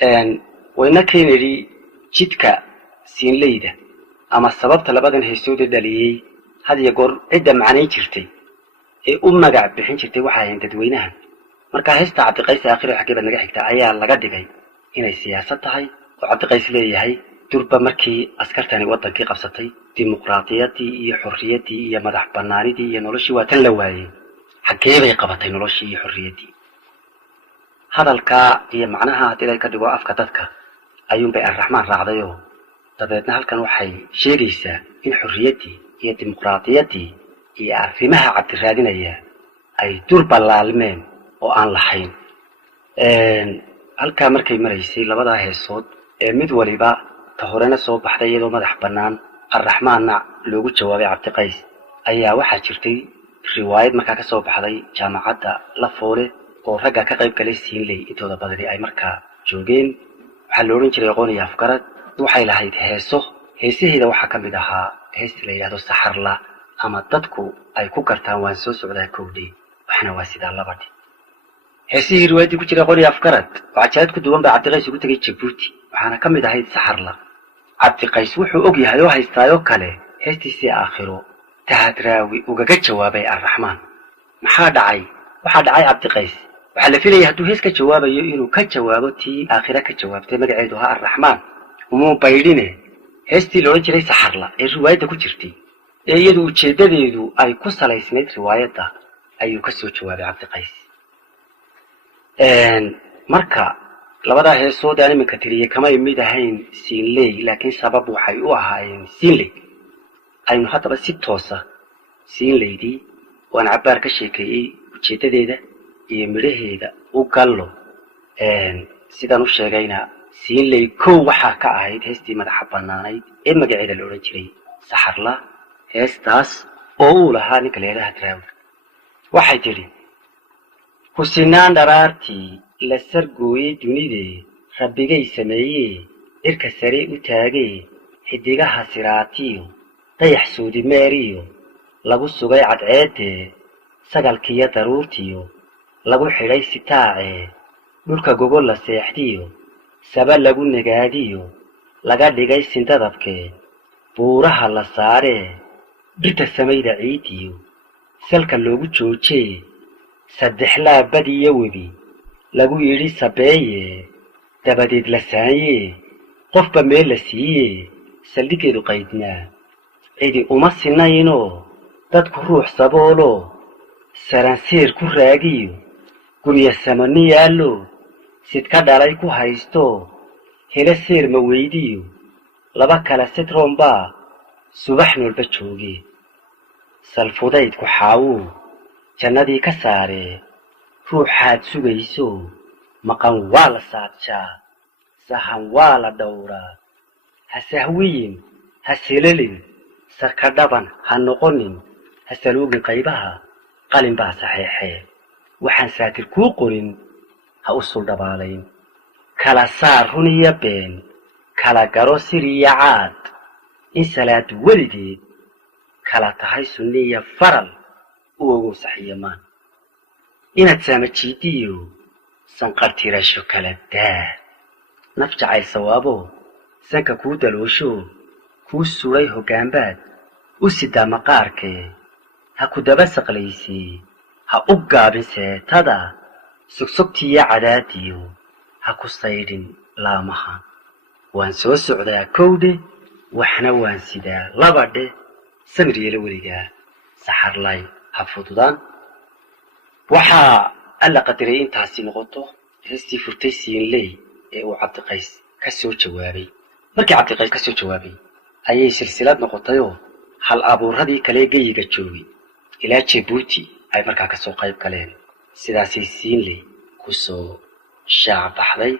wayna keenayay jidka siinleyda ama sababta labadan heesooda dhaliyay had iyo goor cidda macnayn jirtay ee u magac bixin jirtay waxa ay dadweynaha marka heesta Cabdiqays aakhiro xaqiiqada naga xigta ayaa laga dhigay inay siyaasad tahay oo Cabdiqays leeyahay durba markii askartani wadankii qabsatay dimuqraadiyadii iyo xorriyadii iyo madax banaanidii iyo noloshii waa tan la waayay xaqee bay qabatay noloshii iyo xorriyadii hadalka iyo macnaha hadii ka dhigo afka dadka ayuun bay arraxmaan raacdayo dabeedna halkan waxay sheegaysaa in xorriyadii iyo dimuqraadiyadii iyo arrimaha cabdiraadinaya ay durba laalmeen oo aan lahayn halka markay maraysay labada heesood ee mid waliba ta horena soo baxday iyadoo madax banaan arraxmaanna loogu jawaabay Cabdiqays ayaa waxa jirtay riwaayad markaa ka soo baxday jaamacadda la foole oo ragga ka qayb galay siinley intooda badani ay markaa joogeen waxa la oran jiray aqoon iyo afkarad waxay lahayd heesaheeda waxa ka mid ahaa hees la yiraahdo saxarla ama dadku ay ku gartaan waan soo socdaa koodii waxna waa sidaa labadii heesihii riwaayadii ku jiray aqoon iyo afkarad waxa ku duwan baa Cabdiqays ugu tagay Djibouti waxaana ka mid ahayd saxarla Cabdiqays wuxuu og yahay oo haystaayo kale heestiisii aakhiro tahadraawi ugaga jawaabay arraxmaan maxaa dhacay Cabdiqays waxa la filayay hadduu hees ka jawaabayo inuu ka jawaabo tii aakhira ka jawaabtay magaceedu ahaa arraxmaan umuu baydhine heestii loo jiray saxarla ee riwaayadda ku jirtay ee iyadu ujeedadeedu ay ku salaysnayd riwaayadda ayuu ka soo jawaabay Cabdiqays marka labada heesood aan iminka tiriyay kama mid ahayn siinley laakiin sabab waxay u ahaayeen siinley aynu hadaba si toosa siinleydii waan cabaar ka sheekeeyay ujeedadeeda iyo midhaheeda u gallo sidaan u sheegayna siinley kow waxaa ka ahayd heestii madaxa bannaanayd ee magaceeda la odhan jiray saxarla heestaas oo uu lahaa ninka la yidhaahdo Hadraawi waxay tidhi husinaan dharaartii la sargooyay dunidee rabbigay sameeyey cirka sare u taagay xidigaha siraatiyo dayax suudimeeriyo lagu sugay cadceedee sagalkiyo daruurtiyo lagu xidhay sitaacee dhulka gogol la seexdiyo saba lagu nagaadiyo laga dhigay sindadabkee buuraha la saaree dhirta samayda ciidiyo salka loogu joojee saddexlaa badiyo webi lagu yidhi sabeeye dabadeed la saanyee qofba meel la siiyee saldhigeedu qaydnaa cidi uma sinaynoo dadku ruux sabooloo saranseer ku raagiyo gurya samani yaallo sidka dhalay ku haysto hele seer ma weydiyo laba kala sitroonbaa subax noolba joogee salfudaydku xaawuu jannadii ka saaree ruuxaad sugayso maqan waa la saadshaa sahan waa la dhowraa ha sahwiyin ha silalin sarka dhaban ha noqonin ha saluugin qaybaha qalin baa saxeexee waxaan saatir kuu qorin ha u suldhabaalayn kala saar run iyo been kala garo sir iyo caad in salaad weligeed kala tahay sunni iyo faral u ogow saxiyamaan inaad saamajiidiyo sanqartirasho kala daa naf jacayl sawaabo sanka kuu daloosho kuu suray hoggaanbaad u sidaa maqaarkee ha ku daba saqlaysii ha u gaabin seetada sugsugtiiyo cadaadiyo ha ku saydhin laamaha waan soo socdaa kowdhe waxna waan sidaa labadhe samir yeelo weligaa saxarlay ha fududaan waxaa alla qadaray intaasi noqoto heestii furtay siinley ee uu Cabdiqays ka soo jawaabay markii Cabdiqays ka soo jawaabay ayay silsilad noqotayoo hal abuuradii kale geeyiga joogay ilaa Djibouti ay markaa ka soo qayb galeen sidaasay siinley ku soo shaac baxday